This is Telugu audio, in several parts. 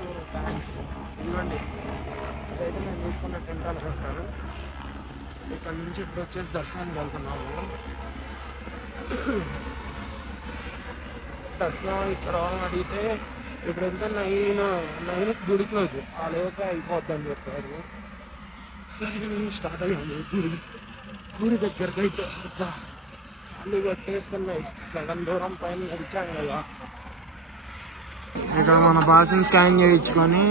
So thanks. ఇవ్వండి, ఇదైతే నేను తీసుకున్న టెంట్ అనుకుంటాను. ఇక్కడ నుంచి ఇప్పుడు వచ్చేసి దర్శనానికి వెళ్తున్నాము. దర్శనం ఇక్కడ వాళ్ళని అడిగితే ఇప్పుడు ఎంత 9 గుడి క్లోజ్, ఆ లోపే అయిపోద్దని చెప్పారు. సరే స్టార్ట్ అయ్యాము గుడి దగ్గరికి. అయితే కాళ్ళు కట్టేస్తున్నాయి, సగం దూరం పైన నడిచాం కదా. ఇక్కడ మన భాషను స్కాన్ చేయించుకొని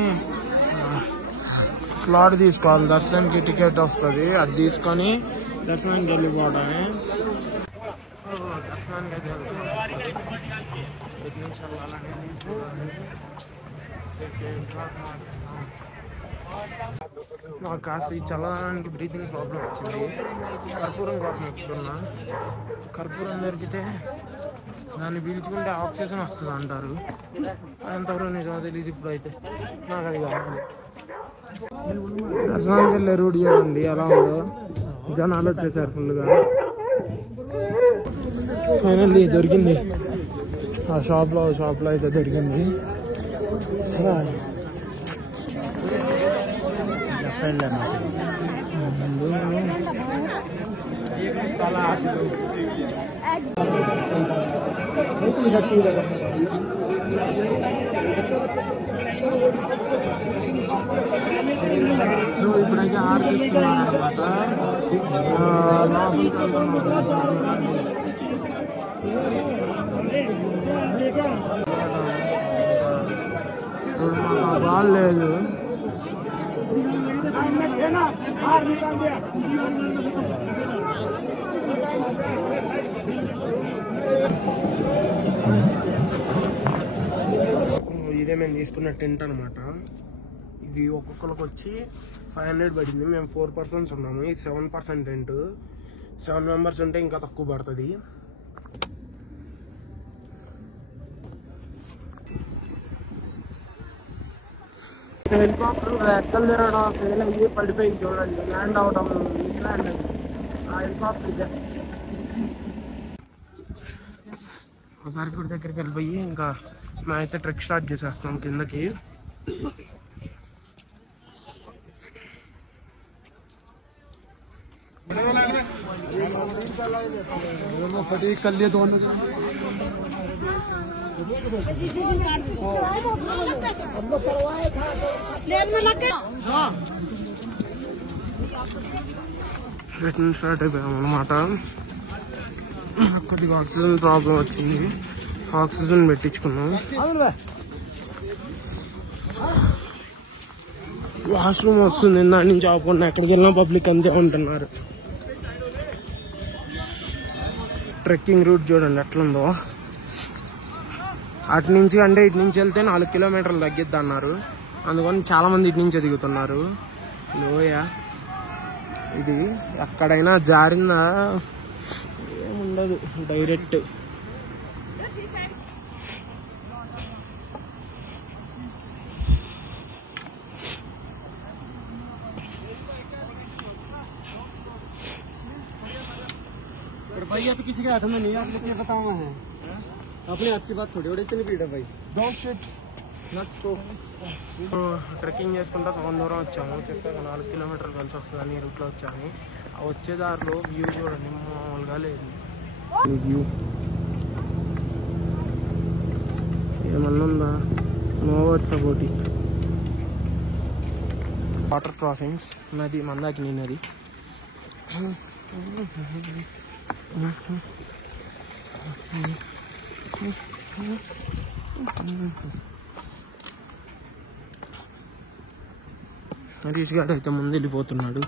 స్లాట్ తీసుకోవాలి. దర్శనానికి టికెట్ వస్తుంది, అది తీసుకొని దర్శనానికి వెళ్ళిపోవడమే. దర్శనానికి అయితే ఎటు నుంచి వెళ్ళాలని నాకు కాస్త ఈ చల్లడానికి బ్రీతింగ్ ప్రాబ్లం వచ్చింది. కర్పూరం కోసం ఎక్కుతున్నా. కర్పూరం దొరికితే దాన్ని పీల్చుకుంటే ఆక్సిజన్ వస్తుంది అంటారు. ఎంతవరకు నిజమో తెలియదు. ఇప్పుడు అయితే నాకు అది కావాలి. దర్శనానికి వెళ్ళే రూట్ చూడండి ఎలా ఉందో. జనాలు వచ్చేసారు ఫుల్గా. ఫైనల్లీ దొరికింది. ఆ షాప్లో అయితే దొరికింది. చాలా సో ఇప్పుడైతే ఆర్పిస్తున్నారు అనమాట. బాగాలేదు. ఇదే మేము తీసుకున్న టెంట్ అనమాట. ఇది ఒక్కొక్కరికి వచ్చి 500 పడింది. మేము 4 persons ఉన్నాము. ఇది 7% టెంట్. 7 members ఉంటే ఇంకా తక్కువ పడుతుంది. హెలికాప్టర్ రెక్కలు తిరగడం ఫెయిల్ అయ్యి పడిపోయింది చూడండి. ల్యాండ్ అవడం ల్యాండ్ అయ్యి ఆ హెలికాప్టర్ ఒకసారి గుడి దగ్గరికి వెళ్ళిపోయి ఇంకా మేమైతే ట్రెక్ స్టార్ట్ చేసేస్తాం కిందకి. రిటర్న్ స్టార్ట్ అయిపోయాం అనమాట. కొద్దిగా ఆక్సిజన్ ప్రాబ్లం వచ్చింది, ఆక్సిజన్ పెట్టించుకున్నాం. వాష్రూమ్ వస్తుంది దాని నుంచి ఆపకుండా. ఎక్కడికి వెళ్ళినా పబ్లిక్ అంతే ఉంటున్నారు. ట్రెక్కింగ్ రూట్ చూడండి ఎట్లుందో. అటు నుంచి అంటే ఇటు నుంచి వెళ్తే 4 kilometers తగ్గిద్ది అన్నారు. అందుకని చాలా మంది ఇటు నుంచే దిగుతున్నారు. లోయ ఇది, ఎక్కడైనా జారిందా ఏముండదు, డైరెక్ట్. भैया तो किसी के हाथ में नहीं है, आपको पता हुआ है। अपने हाथ की बात थोड़ी और इतनी भीड़ है भाई. Don't shit. Let's go. Trekking చేసుకుంటా సగం దూరం వచ్చాము. చెప్పాక 4 kilometers కలిసి వస్తుందని ఈ రూట్లో వచ్చాము. ఆ వచ్చే దారిలో వ్యూ చూడండి మామూలుగా లేదు. వ్యూ ఏమన్నా ఉందా? మోవర్స్ సపోర్టి వాటర్ క్రాసింగ్స్. నది మందాకిని నది. హరీష్ గారు అయితే ముందు వెళ్ళిపోతున్నాడు.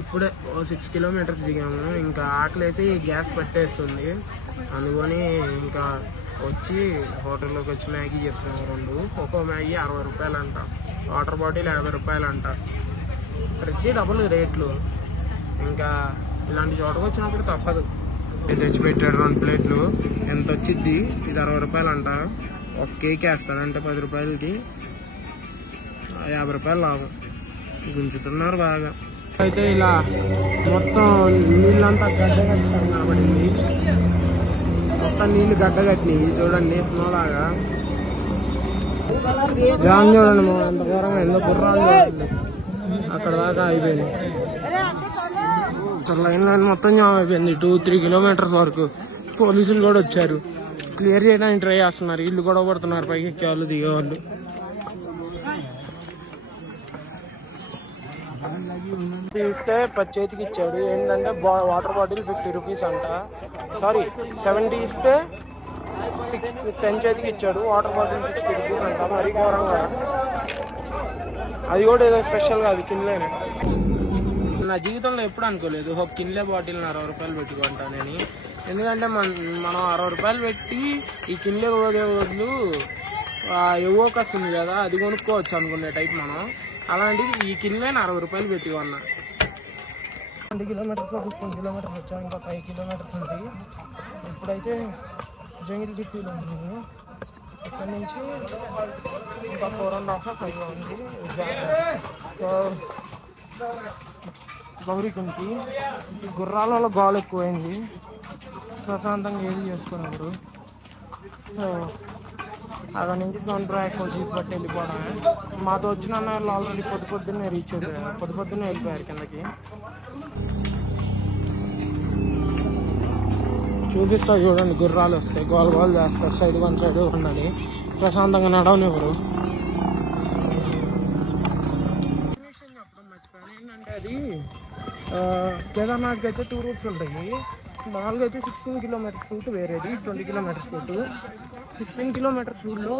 ఇప్పుడే 6 kilometers దిగాము. ఇంకా ఆకలేసి గ్యాస్ పెట్టేస్తుంది. అందుకని ఇంకా వచ్చి హోటల్లోకి వచ్చి మ్యాగీ చెప్పినాము 2. ఒక్కో మ్యాగీ 60 రూపాయలు అంట. వాటర్ బాటిల్ 50 రూపాయలు అంట. ప్రతి డబుల్ రేట్లు. ఇంకా ఇలాంటి చోటకు వచ్చినప్పుడు తప్పదు. తెచ్చిపెట్టారు 2 ప్లేట్లు. ఎంత వచ్చిద్ది? ఇది 60 రూపాయలు అంట. ఒక కేక్ వేస్తాడు, అంటే 10 రూపాయలకి 50 రూపాయలు లాభం. గుంజుతున్నారు బాగా. అయితే ఇలా మొత్తం నీళ్ళంతా గడ్డగట్టాం కాబట్టి మొత్తం నీళ్ళు గడ్డగట్టినాయి చూడండి, స్నోలాగా. జామ్ చూడండి ఎంత ఘోరంగా, ఎంతో గుర్రాలు చూడండి అక్కడ దాకా అయిపోయింది. అసలు లైన్ మొత్తం జామ్ అయిపోయింది 2-3 కిలోమీటర్స్ వరకు. పోలీసులు కూడా వచ్చారు, క్లియర్ చేయడానికి ట్రై చేస్తున్నారు. ఇల్లు కూడా పడుతున్నారు పైకి ఎక్కే వాళ్ళు దిగే వాళ్ళు. ఇస్తే 10 చేతికి ఇచ్చాడు. ఏంటంటే వాటర్ బాటిల్ 50 రూపీస్ అంట, సారీ 70 ఇస్తే 10 చేతికి ఇచ్చాడు. వాటర్ బాటిల్ 60 రూపీస్ అంట, మరీ ఘోరంగా. అది కూడా ఏదో స్పెషల్ కాదు, కిన్లేనే. నా జీవితంలో ఎప్పుడు అనుకోలేదు ఒక కిన్లే బాటిల్ 60 రూపాయలు పెట్టుకుంటానని. ఎందుకంటే మనం 60 రూపాయలు పెట్టి ఈ కిన్లే బదులు ఎవోక్ వస్తుంది కదా, అది కొనుక్కోవచ్చు అనుకునే టైప్ మనం. అలాంటిది ఈ కిన్లేని 60 రూపాయలు పెట్టి కొన్నా. 20 కిలోమీటర్స్ 15 కిలోమీటర్స్ వచ్చాం, ఇంకా 5 కిలోమీటర్స్ ఉంది. ఇప్పుడైతే జంగిల్ జిట్టీలో ఉంది. ఇక్కడ నుంచి ఇంకా 4.5 ఉంది. సో గౌరీకుంటి గుర్రాలలో గాలు ఎక్కువైంది, ప్రశాంతంగా ఏది చేసుకున్నారు. సో అక్కడ నుంచి సోన్ప్రయాగ్ జీప్ పట్టి వెళ్ళిపోవడమే. మాతో వచ్చిన వాళ్ళు ఆల్రెడీ పొద్దున్నే రీచ్ అయిపోయారు, పొద్దున్నే వెళ్ళిపోయారు కిందకి. చూపిస్తా చూడండి, గుర్రాలు వస్తాయి, గోల్ చేస్తారు. సైడ్ 1 సైడ్ ఉండాలి, ప్రశాంతంగా నడవనివ్వరు. ఏంటంటే అది కేదార్నాథ్కి అయితే 2 రూట్స్ ఉంటాయి. మామూలుగా అయితే 16 కిలోమీటర్స్ రూట్ వేరేది, 20 కిలోమీటర్స్ రూట్. 16 కిలోమీటర్స్ రూట్లో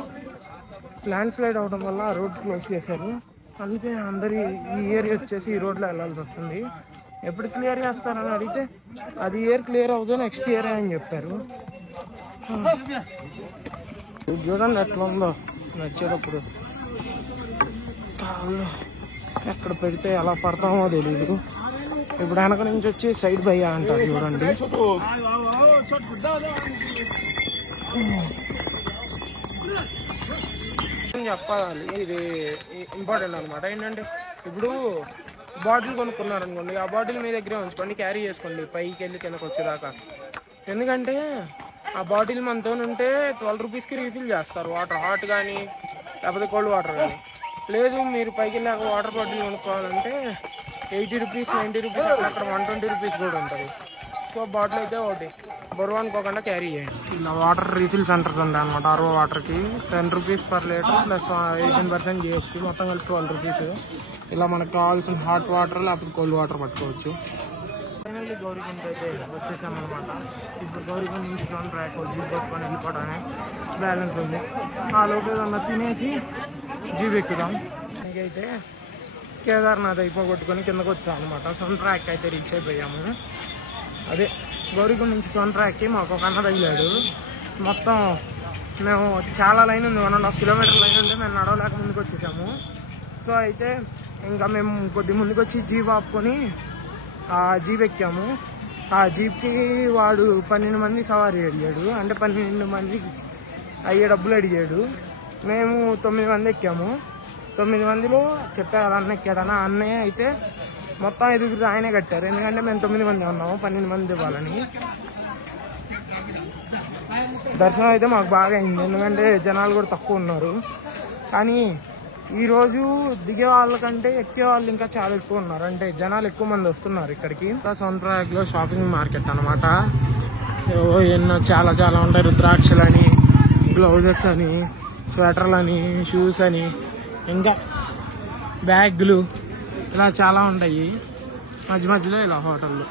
ల్యాండ్ స్లైడ్ అవడం వల్ల ఆ రోడ్ క్లోజ్ చేశారు. అందుకే అందరి ఈ ఏరియా వచ్చేసి ఈ రోడ్లో వెళ్ళాల్సి వస్తుంది. ఎప్పుడు క్లియర్ చేస్తారని అడిగితే అది ఇయర్ క్లియర్ అవుతుంది, నెక్స్ట్ ఇయర్ అని చెప్పారు. చూడండి ఎట్లా ఉందో నచ్చేటప్పుడు. ఎక్కడ పెడితే ఎలా పడతామో తెలీదు. ఇప్పుడు వెనక నుంచి వచ్చి సైడ్ భయ్యా అంటారు చూడండి. చెప్పాలి, ఇది ఇంపార్టెంట్ అనమాట. ఏంటంటే ఇప్పుడు బాటిల్ కొనుక్కున్నారనుకోండి, ఆ బాటిల్ మీ దగ్గరే ఉంచుకోండి, క్యారీ చేసుకోండి పైకి వెళ్ళి కిందకు వచ్చేదాకా. ఎందుకంటే ఆ బాటిల్ మనతో ఉంటే 12 రూపీస్కి రీఫిల్ చేస్తారు, వాటర్ హాట్ కానీ లేకపోతే కోల్డ్ వాటర్ కానీ. లేదు మీరు పైకి వెళ్ళాక వాటర్ బాటిల్ కొనుక్కోవాలంటే 80 రూపీస్ 90 రూపీస్, అక్కడ 120 రూపీస్ కూడా ఉంటుంది. సో బాటిల్ అయితే ఒకటి బరువు అనుకోకుండా క్యారీ చేయండి. ఇలా వాటర్ రీఫిల్ సెంటర్స్ ఉంటాయి అనమాట. RO వాటర్కి 10 rupees per litre plus 18% GST, మొత్తం కలిపి 12 రూపీస్. ఇలా మనకు కావాల్సిన హాట్ వాటర్ లేకపోతే కోల్డ్ వాటర్ పట్టుకోవచ్చు. ఫైనల్లీ గౌరీకుంట అయితే వచ్చేసామన్నమాట. ఇప్పుడు గౌరీకుంట నుంచి సోన్ప్రయాగ్ జీప్ పట్టుకొని వెళ్ళిపోవడమే బ్యాలెన్స్ ఉంది. ఆ లోపు ఏదన్నా తినేసి జీప్ ఎక్కుదాం. ఇంకైతే కేదార్నాథ్ అయిపోగొట్టుకొని కిందకు వచ్చాం అనమాట. సోన్ప్రయాగ్ అయితే రీచ్ అయిపోయాము. అదే గౌరీకుంట నుంచి సోన్ప్రయాగ్కి మాకు ఒక అన్న తగిలాడు. మొత్తం మేము చాలా లైన్ ఉంది, 1.5 కిలోమీటర్ లైన్ ఉంటే మేము నడవలేక ముందుకు వచ్చేసాము. సో అయితే ఇంకా మేము కొద్ది ముందుకు వచ్చి జీప్ ఆపుకొని ఆ జీప్ ఎక్కాము. ఆ జీప్కి వాడు 12 మంది సవారీ అడిగాడు, అంటే 12 మంది అయ్యే డబ్బులు అడిగాడు. మేము 9 మంది ఎక్కాము. 9 మందిలో చెప్పారు అన్న ఎక్కాడన్న. అన్నయ్య అయితే మొత్తం 5 ఆయనే కట్టారు, ఎందుకంటే మేము 9 మంది ఉన్నాము, 12 మంది ఇవ్వాలని. దర్శనం అయితే మాకు బాగా అయింది, ఎందుకంటే జనాలు కూడా తక్కువ ఉన్నారు. కానీ ఈరోజు దిగే వాళ్ళకంటే ఎక్కే వాళ్ళు ఇంకా చాలా ఎక్కువ ఉన్నారు, అంటే జనాలు ఎక్కువ మంది వస్తున్నారు ఇక్కడికి. సోన్ప్రయాగ్లో షాపింగ్ మార్కెట్ అనమాట. ఎన్నో చాలా చాలా ఉంటాయి, రుద్రాక్షలని, గ్లౌజెస్ అని, స్వెటర్లు అని, షూస్ అని, ఇంకా బ్యాగులు, ఇలా చాలా ఉంటాయి. మధ్య మధ్యలో ఇలా హోటళ్ళు.